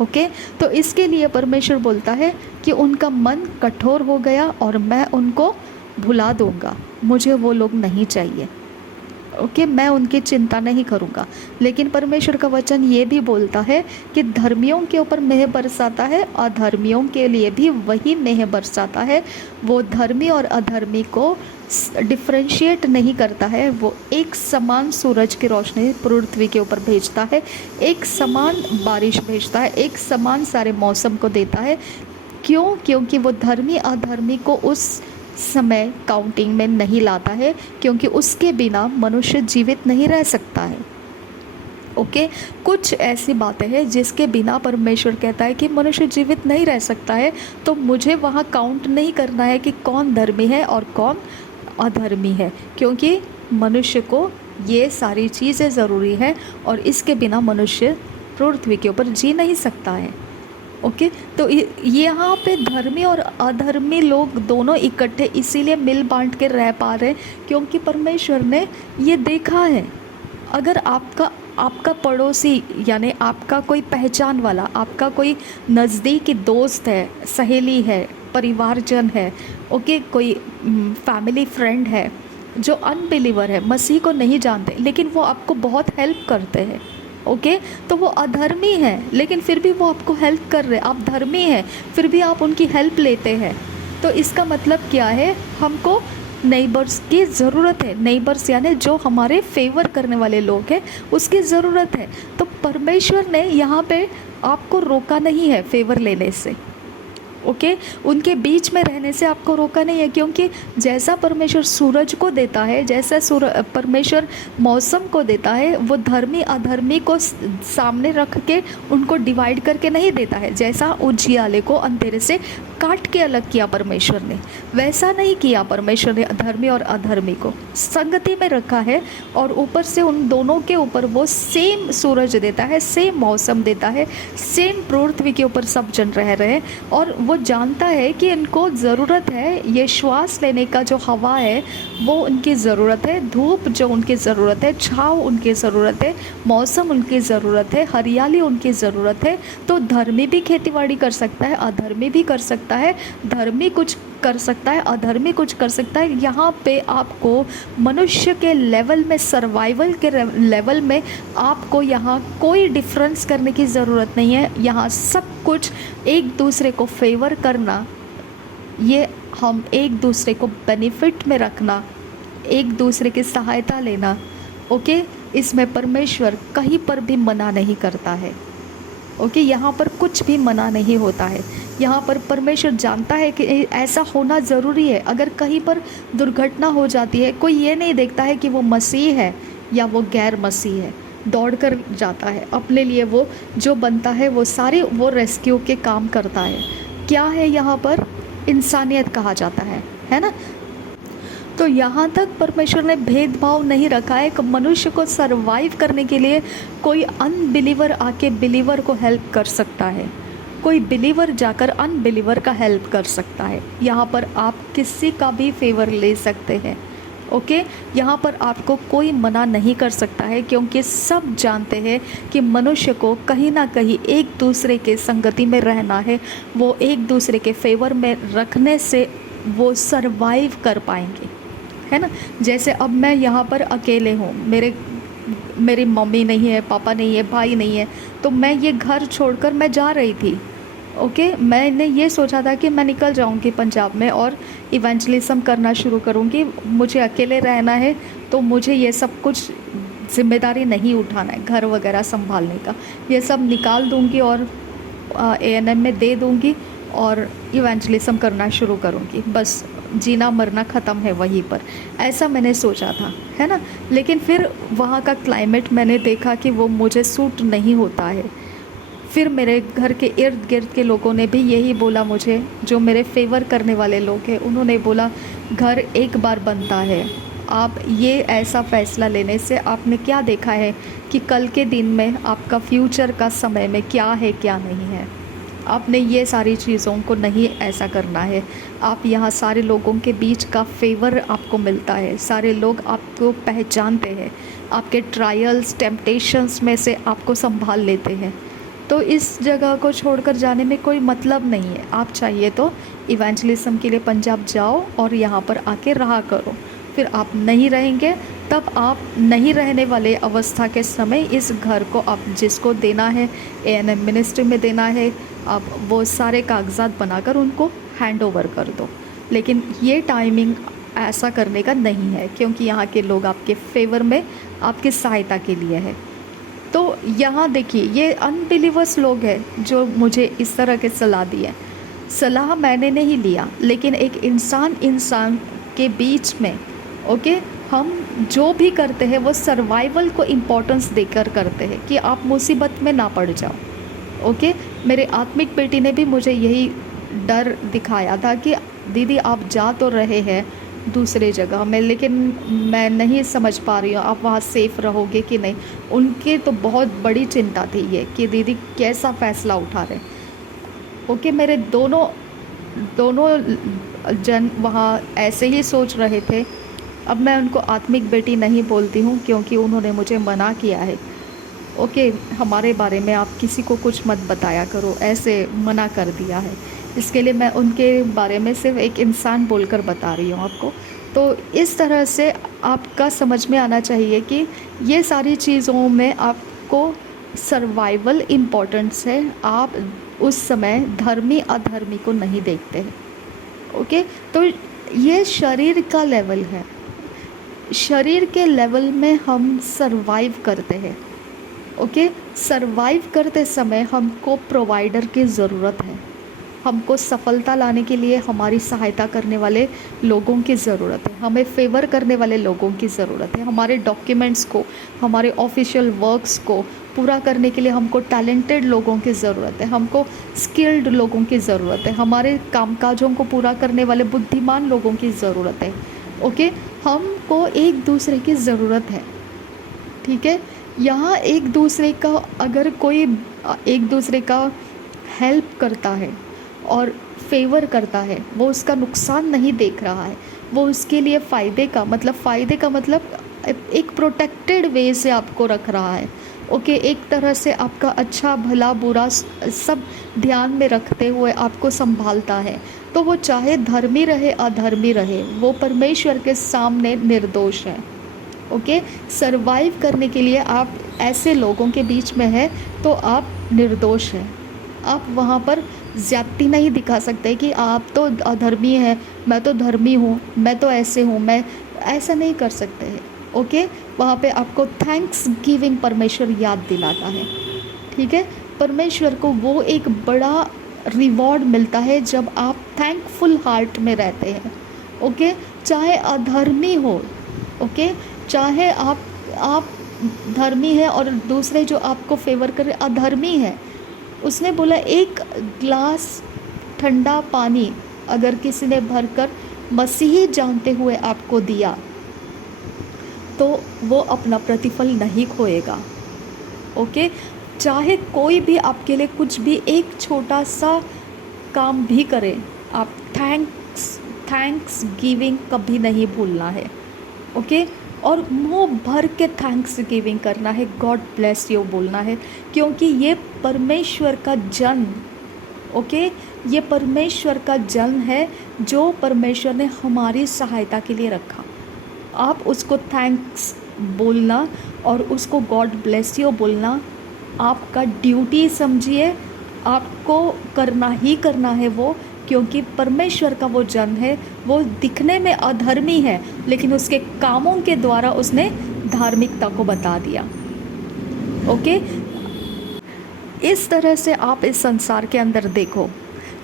ओके। तो इसके लिए परमेश्वर बोलता है कि उनका मन कठोर हो गया और मैं उनको भुला दूंगा, मुझे वो लोग नहीं चाहिए, ओके, मैं उनकी चिंता नहीं करूँगा। लेकिन परमेश्वर का वचन ये भी बोलता है कि धर्मियों के ऊपर मेह बरसाता है, अधर्मियों के लिए भी वही मेह बरसाता है। वो धर्मी और अधर्मी को डिफ्रेंशिएट नहीं करता है, वो एक समान सूरज की रोशनी पृथ्वी के ऊपर भेजता है, एक समान बारिश भेजता है, एक समान सारे मौसम को देता है। क्यों? क्योंकि वो धर्मी अधर्मी को उस समय काउंटिंग में नहीं लाता है, क्योंकि उसके बिना मनुष्य जीवित नहीं रह सकता है, ओके। कुछ ऐसी बातें हैं जिसके बिना परमेश्वर कहता है कि मनुष्य जीवित नहीं रह सकता है, तो मुझे वहाँ काउंट नहीं करना है कि कौन धर्मी है और कौन अधर्मी है, क्योंकि मनुष्य को ये सारी चीज़ें ज़रूरी है और इसके बिना मनुष्य पृथ्वी के ऊपर जी नहीं सकता है, ओके। तो यहाँ पे धर्मी और अधर्मी लोग दोनों इकट्ठे इसीलिए मिल बांट के रह पा रहे हैं क्योंकि परमेश्वर ने ये देखा है। अगर आपका पड़ोसी यानी आपका कोई पहचान वाला, आपका कोई नज़दीकी दोस्त है, सहेली है, परिवारजन है, ओके, कोई फैमिली फ्रेंड है जो अनबिलीवर है, मसीह को नहीं जानते, लेकिन वो आपको बहुत हेल्प करते हैं, ओके, तो वो अधर्मी है लेकिन फिर भी वो आपको हेल्प कर रहे हैं। आप धर्मी हैं फिर भी आप उनकी हेल्प लेते हैं। तो इसका मतलब क्या है, हमको नेबर्स की ज़रूरत है। नेबर्स यानी जो हमारे फेवर करने वाले लोग हैं उसकी ज़रूरत है। तो परमेश्वर ने यहाँ पे आपको रोका नहीं है फेवर लेने से, ओके, उनके बीच में रहने से आपको रोका नहीं है, क्योंकि जैसा परमेश्वर सूरज को देता है, जैसा परमेश्वर मौसम को देता है, वो धर्मी अधर्मी को सामने रख के उनको डिवाइड करके नहीं देता है। जैसा उजियाले को अंधेरे से काट के अलग किया परमेश्वर ने, वैसा नहीं किया परमेश्वर ने धर्मी और अधर्मी को संगति में रखा है, और ऊपर से उन दोनों के ऊपर वो सेम सूरज देता है, सेम मौसम देता है, सेम पृथ्वी के ऊपर सब जन रह रहे हैं, और वो जानता है कि इनको ज़रूरत है, ये श्वास लेने का जो हवा है वो उनकी ज़रूरत है, धूप जो उनकी ज़रूरत है, छाँव उनकी ज़रूरत है, मौसम उनकी ज़रूरत है, हरियाली उनकी ज़रूरत है। तो धर्मी भी खेतीबाड़ी कर सकता है, अधर्मी भी कर सकता है, धर्मी कुछ कर सकता है, अधर्मी कुछ कर सकता है। यहाँ पे आपको मनुष्य के लेवल में, सर्वाइवल के लेवल में आपको यहाँ कोई डिफरेंस करने की ज़रूरत नहीं है। यहाँ सब कुछ एक दूसरे को फेवर करना, ये हम एक दूसरे को बेनिफिट में रखना, एक दूसरे की सहायता लेना, ओके, इसमें परमेश्वर कहीं पर भी मना नहीं करता है। ओके, यहाँ पर कुछ भी मना नहीं होता है। यहाँ पर परमेश्वर जानता है कि ऐसा होना ज़रूरी है। अगर कहीं पर दुर्घटना हो जाती है, कोई ये नहीं देखता है कि वो मसीह है या वो गैर मसीह है, दौड़ कर जाता है अपने लिए, वो जो बनता है वो सारे वो रेस्क्यू के काम करता है। क्या है यहाँ पर? इंसानियत कहा जाता है ना। तो यहाँ तक परमेश्वर ने भेदभाव नहीं रखा है कि मनुष्य को सरवाइव करने के लिए कोई अनबिलीवर आके बिलीवर को हेल्प कर सकता है, कोई बिलीवर जाकर अनबिलीवर का हेल्प कर सकता है। यहाँ पर आप किसी का भी फेवर ले सकते हैं, ओके। यहाँ पर आपको कोई मना नहीं कर सकता है, क्योंकि सब जानते हैं कि मनुष्य को कहीं ना कहीं एक दूसरे के संगति में रहना है। वो एक दूसरे के फेवर में रखने से वो सरवाइव कर पाएंगे, है ना। जैसे अब मैं यहाँ पर अकेले हूँ, मेरी मम्मी नहीं है, पापा नहीं है, भाई नहीं है, तो मैं ये घर छोड़कर मैं जा रही थी, ओके। मैंने ये सोचा था कि मैं निकल जाऊंगी पंजाब में और इवेंजलिज्म करना शुरू करूंगी। मुझे अकेले रहना है, तो मुझे ये सब कुछ जिम्मेदारी नहीं उठाना है, घर वगैरह संभालने का। ये सब निकाल दूंगी और ANM में दे दूंगी और इवेंजलिज्म करना शुरू करूंगी। बस जीना मरना ख़त्म है वहीं पर, ऐसा मैंने सोचा था, है ना। लेकिन फिर वहाँ का क्लाइमेट मैंने देखा कि वो मुझे सूट नहीं होता है। फिर मेरे घर के इर्द गिर्द के लोगों ने भी यही बोला मुझे, जो मेरे फेवर करने वाले लोग हैं, उन्होंने बोला घर एक बार बनता है, आप ये ऐसा फ़ैसला लेने से आपने क्या देखा है कि कल के दिन में आपका फ्यूचर का समय में क्या है क्या नहीं है। आपने ये सारी चीज़ों को नहीं ऐसा करना है। आप यहाँ सारे लोगों के बीच का फेवर आपको मिलता है, सारे लोग आपको पहचानते हैं, आपके ट्रायल्स टेम्पटेशंस में से आपको संभाल लेते हैं। तो इस जगह को छोड़कर जाने में कोई मतलब नहीं है। आप चाहिए तो इवेंजलिज्म के लिए पंजाब जाओ और यहाँ पर आके रहा करो। फिर आप नहीं रहेंगे, तब आप नहीं रहने वाले अवस्था के समय इस घर को आप जिसको देना है, ANM मिनिस्ट्री में देना है, आप वो सारे कागजात बनाकर उनको हैंड ओवर कर दो। लेकिन ये टाइमिंग ऐसा करने का नहीं है, क्योंकि यहाँ के लोग आपके फेवर में आपकी सहायता के लिए है। तो यहाँ देखिए, ये अनबिलीवर्स लोग हैं जो मुझे इस तरह के सलाह दी है। सलाह मैंने नहीं लिया, लेकिन एक इंसान के बीच में, ओके, हम जो भी करते हैं वो सर्वाइवल को इम्पोर्टेंस देकर करते हैं कि आप मुसीबत में ना पड़ जाओ, ओके। मेरे आत्मिक बेटी ने भी मुझे यही डर दिखाया था कि दीदी आप जा तो रहे हैं दूसरे जगह में, लेकिन मैं नहीं समझ पा रही हूँ आप वहाँ सेफ़ रहोगे कि नहीं। उनके तो बहुत बड़ी चिंता थी ये कि दीदी कैसा फ़ैसला उठा रहे, ओके। मेरे दोनों जन वहाँ ऐसे ही सोच रहे थे। अब मैं उनको आत्मिक बेटी नहीं बोलती हूँ, क्योंकि उन्होंने मुझे मना किया है, ओके, हमारे बारे में आप किसी को कुछ मत बताया करो, ऐसे मना कर दिया है। इसके लिए मैं उनके बारे में सिर्फ एक इंसान बोलकर बता रही हूँ आपको। तो इस तरह से आपका समझ में आना चाहिए कि ये सारी चीज़ों में आपको सर्वाइवल इम्पोर्टेंस है। आप उस समय धर्मी अधर्मी को नहीं देखते हैं, ओके। तो ये शरीर का लेवल है, शरीर के लेवल में हम सर्वाइव करते हैं, ओके। सर्वाइव करते समय हमको प्रोवाइडर की ज़रूरत है, हमको सफलता लाने के लिए हमारी सहायता करने वाले लोगों की ज़रूरत है, हमें फेवर करने वाले लोगों की ज़रूरत है, हमारे डॉक्यूमेंट्स को, हमारे ऑफिशियल वर्क्स को पूरा करने के लिए हमको टैलेंटेड लोगों की ज़रूरत है, हमको स्किल्ड लोगों की ज़रूरत है, हमारे कामकाजों को पूरा करने वाले बुद्धिमान लोगों की ज़रूरत है, ओके। हमको एक दूसरे की ज़रूरत है, ठीक है। यहाँ एक दूसरे का, अगर कोई एक दूसरे का हेल्प करता है और फेवर करता है, वो उसका नुकसान नहीं देख रहा है, वो उसके लिए फ़ायदे का मतलब एक प्रोटेक्टेड वे से आपको रख रहा है, ओके। एक तरह से आपका अच्छा भला बुरा सब ध्यान में रखते हुए आपको संभालता है, तो वो चाहे धर्मी रहे अधर्मी रहे, वो परमेश्वर के सामने निर्दोष है, ओके। सरवाइव करने के लिए आप ऐसे लोगों के बीच में है तो आप निर्दोष हैं। आप वहाँ पर ज़्यादती नहीं दिखा सकते कि आप तो अधर्मी हैं, मैं तो धर्मी हूँ, मैं तो ऐसे हूँ, मैं ऐसा नहीं कर सकते हैं। ओके, वहाँ पे आपको थैंक्स गिविंग परमेश्वर याद दिलाता है। ठीक है, परमेश्वर को वो एक बड़ा रिवॉर्ड मिलता है जब आप थैंकफुल हार्ट में रहते हैं। ओके, चाहे अधर्मी हो, ओके, चाहे आप धर्मी है और दूसरे जो आपको फेवर करे अधर्मी है। उसने बोला एक ग्लास ठंडा पानी अगर किसी ने भरकर मसीही जानते हुए आपको दिया तो वो अपना प्रतिफल नहीं खोएगा। ओके, चाहे कोई भी आपके लिए कुछ भी एक छोटा सा काम भी करे, आप थैंक्स गिविंग कभी नहीं भूलना है। ओके, और मुंह भर के थैंक्स गिविंग करना है, गॉड ब्लेस यू बोलना है, क्योंकि ये परमेश्वर का जन, ओके, ये परमेश्वर का जन है जो परमेश्वर ने हमारी सहायता के लिए रखा। आप उसको थैंक्स बोलना और उसको गॉड ब्लेस यू बोलना आपका ड्यूटी समझिए, आपको करना ही करना है वो, क्योंकि परमेश्वर का वो जन है, वो दिखने में अधर्मी है लेकिन उसके कामों के द्वारा उसने धार्मिकता को बता दिया। ओके, इस तरह से आप इस संसार के अंदर देखो,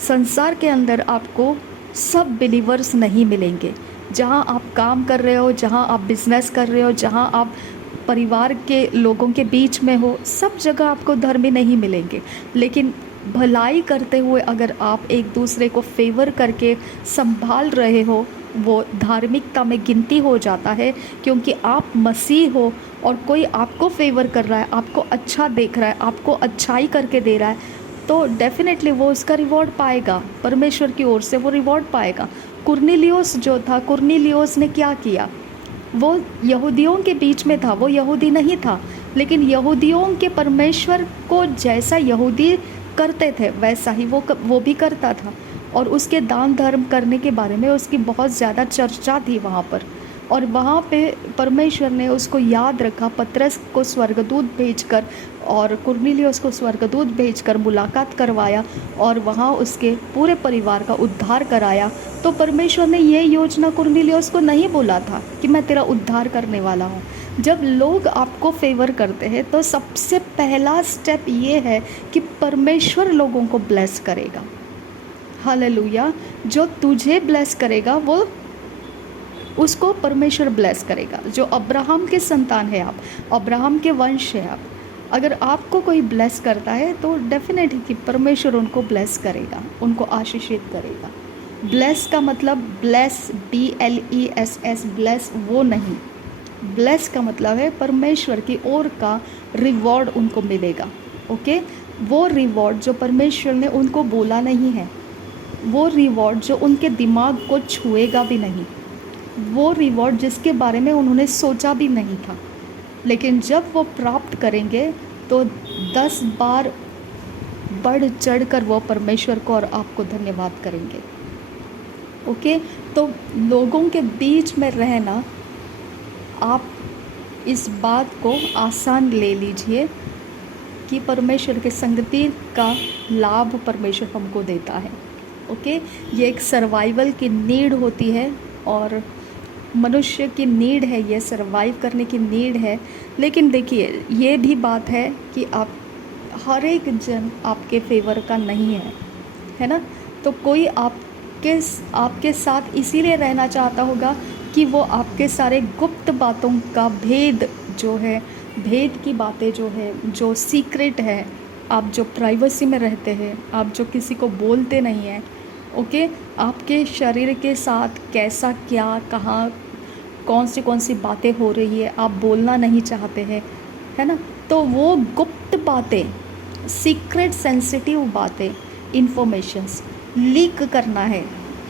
संसार के अंदर आपको सब बिलीवर्स नहीं मिलेंगे। जहाँ आप काम कर रहे हो, जहाँ आप बिजनेस कर रहे हो, जहाँ आप परिवार के लोगों के बीच में हो, सब जगह आपको धर्मी नहीं मिलेंगे। लेकिन भलाई करते हुए अगर आप एक दूसरे को फेवर करके संभाल रहे हो, वो धार्मिकता में गिनती हो जाता है, क्योंकि आप मसीह हो और कोई आपको फेवर कर रहा है, आपको अच्छा देख रहा है, आपको अच्छाई करके दे रहा है, तो डेफिनेटली वो उसका रिवॉर्ड पाएगा, परमेश्वर की ओर से वो रिवॉर्ड पाएगा। कुरनेलियुस जो था, कुरनेलियुस ने क्या किया? वो यहूदियों के बीच में था, वो यहूदी नहीं था, लेकिन यहूदियों के परमेश्वर को जैसा यहूदी करते थे वैसा ही वो भी करता था, और उसके दान धर्म करने के बारे में उसकी बहुत ज़्यादा चर्चा थी वहाँ पर। और वहाँ पे परमेश्वर ने उसको याद रखा, पतरस को स्वर्गदूत भेजकर और कुरनेलियुस को स्वर्गदूत भेजकर मुलाकात करवाया और वहाँ उसके पूरे परिवार का उद्धार कराया। तो परमेश्वर ने ये योजना कुरनेलियुस को नहीं बोला था कि मैं तेरा उद्धार करने वाला हूँ। जब लोग आपको फेवर करते हैं तो सबसे पहला स्टेप ये है कि परमेश्वर लोगों को ब्लेस करेगा। हालेलुया, जो तुझे ब्लेस करेगा वो उसको परमेश्वर ब्लेस करेगा। जो अब्राहम के संतान है, आप अब्राहम के वंश है, आप अगर आपको कोई ब्लेस करता है तो डेफिनेटली कि परमेश्वर उनको ब्लेस करेगा, उनको आशीषित करेगा। ब्लेस का मतलब ब्लेस BLESS ब्लेस वो नहीं, ब्लेस का मतलब है परमेश्वर की ओर का रिवॉर्ड उनको मिलेगा। ओके, वो रिवॉर्ड जो परमेश्वर ने उनको बोला नहीं है, वो रिवॉर्ड जो उनके दिमाग को छुएगा भी नहीं, वो रिवॉर्ड जिसके बारे में उन्होंने सोचा भी नहीं था, लेकिन जब वो प्राप्त करेंगे तो 10 बार बढ़ चढ़ कर वो परमेश्वर को और आपको धन्यवाद करेंगे। ओके, तो लोगों के बीच में रहना, आप इस बात को आसान ले लीजिए कि परमेश्वर के संगति का लाभ परमेश्वर हमको देता है। ओके, ये एक सर्वाइवल की नीड होती है और मनुष्य की नीड है, ये सर्वाइव करने की नीड है। लेकिन देखिए, ये भी बात है कि आप हर एक जन आपके फेवर का नहीं है ना। तो कोई आपके साथ इसीलिए रहना चाहता होगा कि वो आपके सारे गुप्त बातों का भेद जो है, भेद की बातें जो है, जो सीक्रेट है, आप जो प्राइवेसी में रहते हैं, आप जो किसी को बोलते नहीं हैं, ओके, आपके शरीर के साथ कैसा क्या कहाँ कौन सी बातें हो रही है, आप बोलना नहीं चाहते हैं, है ना। तो वो गुप्त बातें, सीक्रेट सेंसिटिव बातें, इन्फॉर्मेशंस लीक करना है,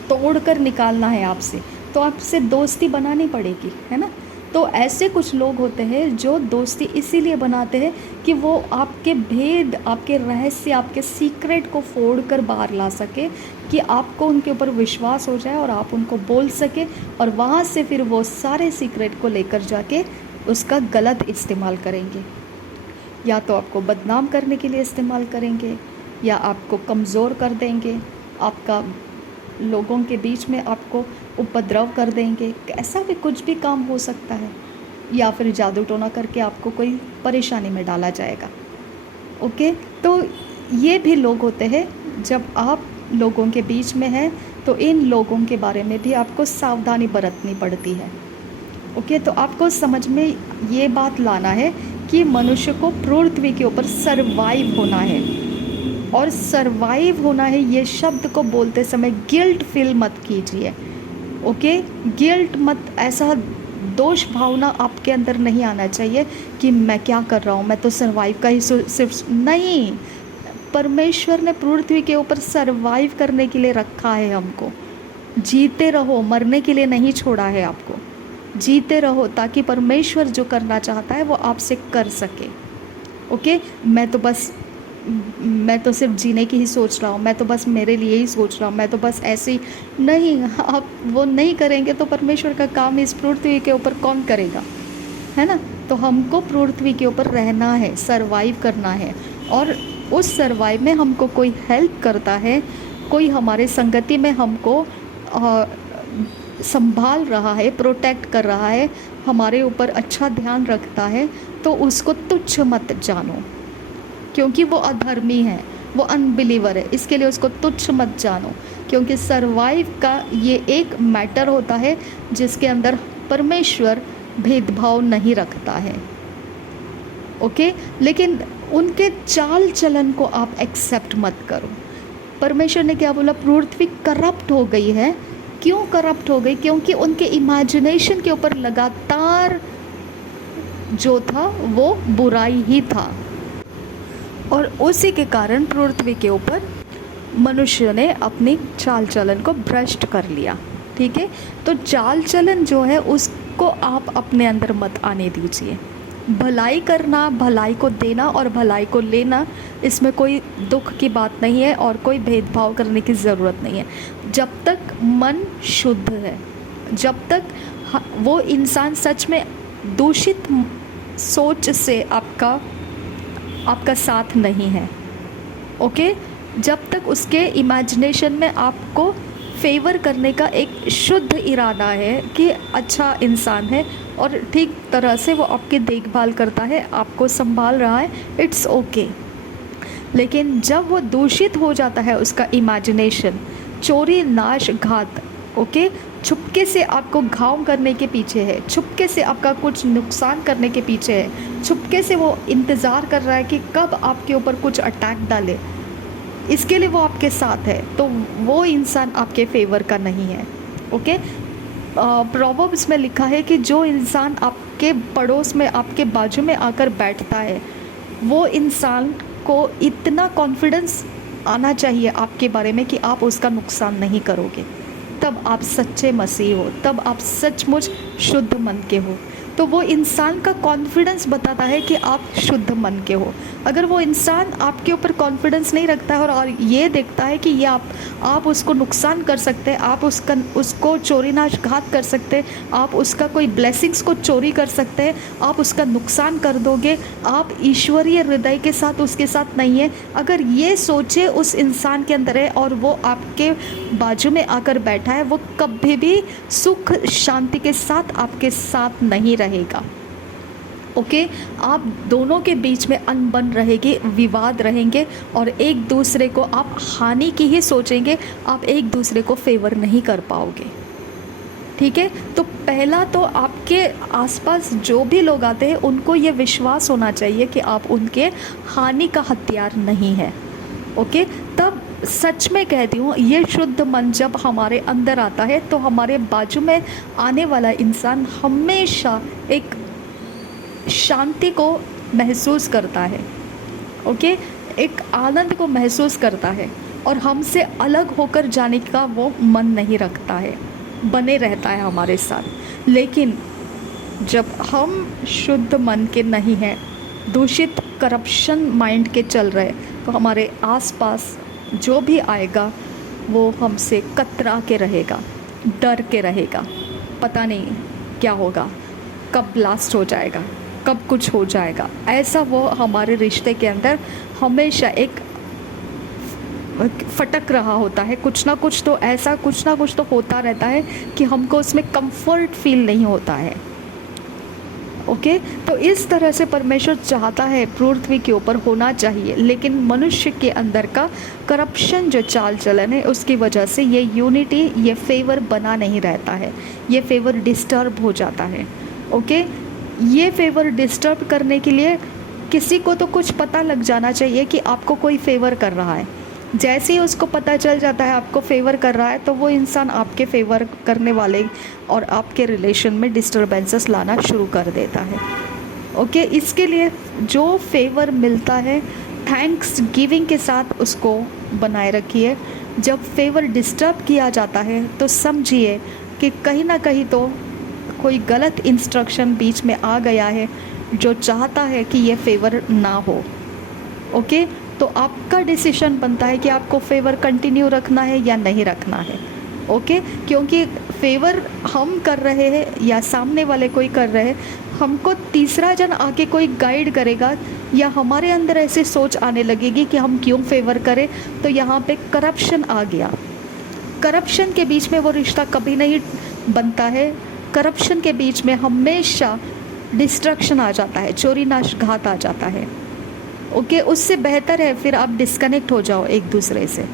तोड़ कर निकालना है आपसे, तो आपसे दोस्ती बनानी पड़ेगी, है ना। तो ऐसे कुछ लोग होते हैं जो दोस्ती इसीलिए बनाते हैं कि वो आपके भेद, आपके रहस्य, आपके सीक्रेट को फोड़ कर बाहर ला सके, कि आपको उनके ऊपर विश्वास हो जाए और आप उनको बोल सके, और वहाँ से फिर वो सारे सीक्रेट को लेकर जाके उसका गलत इस्तेमाल करेंगे। या तो आपको बदनाम करने के लिए इस्तेमाल करेंगे, या आपको कमज़ोर कर देंगे, आपका लोगों के बीच में आपको उपद्रव कर देंगे, ऐसा भी कुछ भी काम हो सकता है, या फिर जादू टोना करके आपको कोई परेशानी में डाला जाएगा। ओके, तो ये भी लोग होते हैं। जब आप लोगों के बीच में हैं तो इन लोगों के बारे में भी आपको सावधानी बरतनी पड़ती है। ओके, तो आपको समझ में ये बात लाना है कि मनुष्य को पृथ्वी के ऊपर सरवाइव होना है, और सरवाइव होना है ये शब्द को बोलते समय गिल्ट फील मत कीजिए। ओके, गिल्ट मत, ऐसा दोष भावना आपके अंदर नहीं आना चाहिए कि मैं क्या कर रहा हूँ, मैं तो सरवाइव का ही सिर्फ नहीं। परमेश्वर ने पृथ्वी के ऊपर सरवाइव करने के लिए रखा है हमको। जीते रहो, मरने के लिए नहीं छोड़ा है आपको। जीते रहो ताकि परमेश्वर जो करना चाहता है वो आपसे कर सके। ओके, मैं तो सिर्फ जीने की ही सोच रहा हूँ, मैं तो बस मेरे लिए ही सोच रहा हूँ, मैं तो बस ऐसे ही नहीं। आप वो नहीं करेंगे तो परमेश्वर का काम इस पृथ्वी के ऊपर कौन करेगा, है ना। तो हमको पृथ्वी के ऊपर रहना है, सरवाइव करना है, और उस सरवाइव में हमको कोई हेल्प करता है, कोई हमारे संगति में हमको संभाल रहा है, प्रोटेक्ट कर रहा है, हमारे ऊपर अच्छा ध्यान रखता है, तो उसको तुच्छ मत जानो, क्योंकि वो अधर्मी है, वो अनबिलीवर है। इसके लिए उसको तुच्छ मत जानो, क्योंकि सरवाइव का ये एक मैटर होता है जिसके अंदर परमेश्वर भेदभाव नहीं रखता है। ओके, लेकिन उनके चाल चलन को आप एक्सेप्ट मत करो। परमेश्वर ने क्या बोला, पृथ्वी करप्ट हो गई है। क्यों करप्ट हो गई? क्योंकि उनके इमेजिनेशन के ऊपर लगातार जो था वो बुराई ही था, और उसी के कारण पृथ्वी के ऊपर मनुष्य ने अपनी चाल चलन को भ्रष्ट कर लिया। ठीक है, तो चाल चलन जो है उसको आप अपने अंदर मत आने दीजिए। भलाई करना, भलाई को देना और भलाई को लेना, इसमें कोई दुख की बात नहीं है और कोई भेदभाव करने की ज़रूरत नहीं है। जब तक मन शुद्ध है, जब तक वो इंसान सच में दूषित सोच से आपका साथ नहीं है। ओके, जब तक उसके इमेजिनेशन में आपको फेवर करने का एक शुद्ध इरादा है कि अच्छा इंसान है और ठीक तरह से वो आपकी देखभाल करता है, आपको संभाल रहा है, इट्स ओके। लेकिन जब वो दूषित हो जाता है, उसका इमेजिनेशन चोरी, नाश, घात, ओके, छुपके से आपको घाव करने के पीछे है, छुपके से आपका कुछ नुकसान करने के पीछे है, छुपके से वो इंतज़ार कर रहा है कि कब आपके ऊपर कुछ अटैक डाले, इसके लिए वो आपके साथ है, तो वो इंसान आपके फेवर का नहीं है। ओके, प्रोवर्ब्स में लिखा है कि जो इंसान आपके पड़ोस में, आपके बाजू में आकर बैठता है, वो इंसान को इतना कॉन्फिडेंस आना चाहिए आपके बारे में कि आप उसका नुकसान नहीं करोगे। तब आप सच्चे मसीह हो, तब आप सचमुच शुद्ध मन के हो। तो वो इंसान का कॉन्फिडेंस बताता है कि आप शुद्ध मन के हो। अगर वो इंसान आपके ऊपर कॉन्फिडेंस नहीं रखता है और ये देखता है कि ये आप उसको नुकसान कर सकते हैं, आप उसको चोरी नाश घात कर सकते हैं, आप उसका कोई ब्लेसिंग्स को चोरी कर सकते हैं, आप उसका नुकसान कर दोगे, आप ईश्वरीय हृदय के साथ उसके साथ नहीं है, अगर ये सोचे उस इंसान के अंदर है और वो आपके बाजू में आकर बैठा है, वो कभी भी सुख शांति के साथ आपके साथ नहीं रहेगा। ओके, आप दोनों के बीच में अनबन रहेगी, विवाद रहेंगे और एक दूसरे को आप हानि की ही सोचेंगे, आप एक दूसरे को फेवर नहीं कर पाओगे। ठीक है, तो पहला तो आपके आसपास जो भी लोग आते हैं उनको ये विश्वास होना चाहिए कि आप उनके हानि का हथियार नहीं है। ओके, तब सच में कहती हूँ, ये शुद्ध मन जब हमारे अंदर आता है तो हमारे बाजू में आने वाला इंसान हमेशा एक शांति को महसूस करता है। ओके, एक आनंद को महसूस करता है और हमसे अलग होकर जाने का वो मन नहीं रखता है, बने रहता है हमारे साथ। लेकिन जब हम शुद्ध मन के नहीं हैं, दूषित करप्शन माइंड के चल रहे, तो हमारे आसपास जो भी आएगा वो हमसे कतरा के रहेगा, डर के रहेगा, पता नहीं क्या होगा, कब ब्लास्ट हो जाएगा, कब कुछ हो जाएगा। ऐसा वो हमारे रिश्ते के अंदर हमेशा एक फटक रहा होता है, कुछ ना कुछ तो ऐसा, कुछ ना कुछ तो होता रहता है कि हमको उसमें कंफर्ट फील नहीं होता है। ओके, तो इस तरह से परमेश्वर चाहता है पृथ्वी के ऊपर होना चाहिए, लेकिन मनुष्य के अंदर का करप्शन जो चाल चलन है उसकी वजह से ये यूनिटी, ये फेवर बना नहीं रहता है, ये फेवर डिस्टर्ब हो जाता है। ओके, ये फेवर डिस्टर्ब करने के लिए किसी को तो कुछ पता लग जाना चाहिए कि आपको कोई फेवर कर रहा है। जैसे ही उसको पता चल जाता है आपको फेवर कर रहा है, तो वो इंसान आपके फेवर करने वाले और आपके रिलेशन में डिस्टर्बेंसेस लाना शुरू कर देता है। ओके, इसके लिए जो फेवर मिलता है थैंक्स गिविंग के साथ उसको बनाए रखिए। जब फेवर डिस्टर्ब किया जाता है तो समझिए कि कहीं ना कहीं तो कोई गलत इंस्ट्रक्शन बीच में आ गया है जो चाहता है कि ये फेवर ना हो। ओके, तो आपका डिसीजन बनता है कि आपको फेवर कंटिन्यू रखना है या नहीं रखना है। ओके, क्योंकि फेवर हम कर रहे हैं या सामने वाले कोई कर रहे हैं, हमको तीसरा जन आके कोई गाइड करेगा या हमारे अंदर ऐसी सोच आने लगेगी कि हम क्यों फेवर करें, तो यहाँ पे करप्शन आ गया। करप्शन के बीच में वो रिश्ता कभी नहीं बनता है। करप्शन के बीच में हमेशा डिस्ट्रक्शन आ जाता है, चोरी नाश घात आ जाता है। ओके, उससे बेहतर है फिर आप डिस्कनेक्ट हो जाओ एक दूसरे से,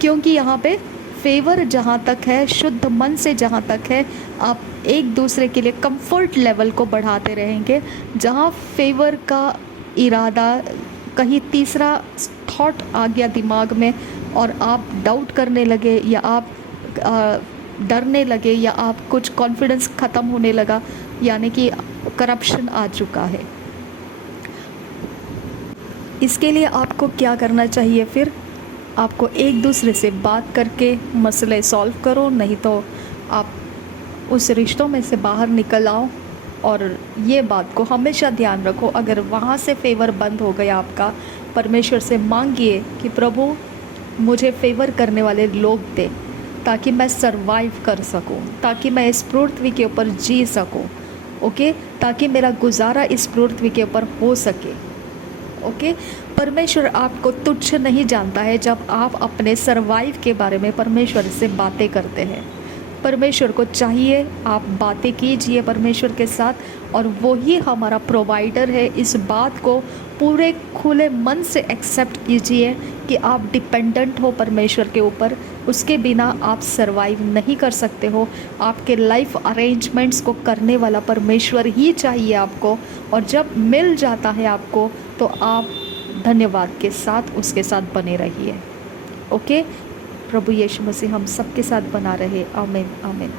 क्योंकि यहाँ पे फेवर जहाँ तक है, शुद्ध मन से जहाँ तक है, आप एक दूसरे के लिए कंफर्ट लेवल को बढ़ाते रहेंगे। जहाँ फेवर का इरादा कहीं तीसरा थॉट आ गया दिमाग में और आप डाउट करने लगे या आप डरने लगे या आप कुछ कॉन्फिडेंस ख़त्म होने लगा, यानी कि करप्शन आ चुका है। इसके लिए आपको क्या करना चाहिए फिर? आपको एक दूसरे से बात करके मसले सॉल्व करो, नहीं तो आप उस रिश्तों में से बाहर निकल आओ। और ये बात को हमेशा ध्यान रखो, अगर वहाँ से फेवर बंद हो गया आपका, परमेश्वर से मांगिए कि प्रभु मुझे फेवर करने वाले लोग दे, ताकि मैं सरवाइव कर सकूं, ताकि मैं इस पृथ्वी के ऊपर जी सकूं। ओके, ताकि मेरा गुजारा इस पृथ्वी के ऊपर हो सके। ओके, परमेश्वर आपको तुच्छ नहीं जानता है जब आप अपने सरवाइव के बारे में परमेश्वर से बातें करते हैं। परमेश्वर को चाहिए आप बातें कीजिए परमेश्वर के साथ, और वो ही हमारा प्रोवाइडर है। इस बात को पूरे खुले मन से एक्सेप्ट कीजिए कि आप डिपेंडेंट हो परमेश्वर के ऊपर, उसके बिना आप सरवाइव नहीं कर सकते हो। आपके लाइफ अरेंजमेंट्स को करने वाला परमेश्वर ही चाहिए आपको, और जब मिल जाता है आपको तो आप धन्यवाद के साथ उसके साथ बने रहिए। ओके, प्रभु यीशु मसीह हम सबके साथ बना रहे। आमीन, आमीन।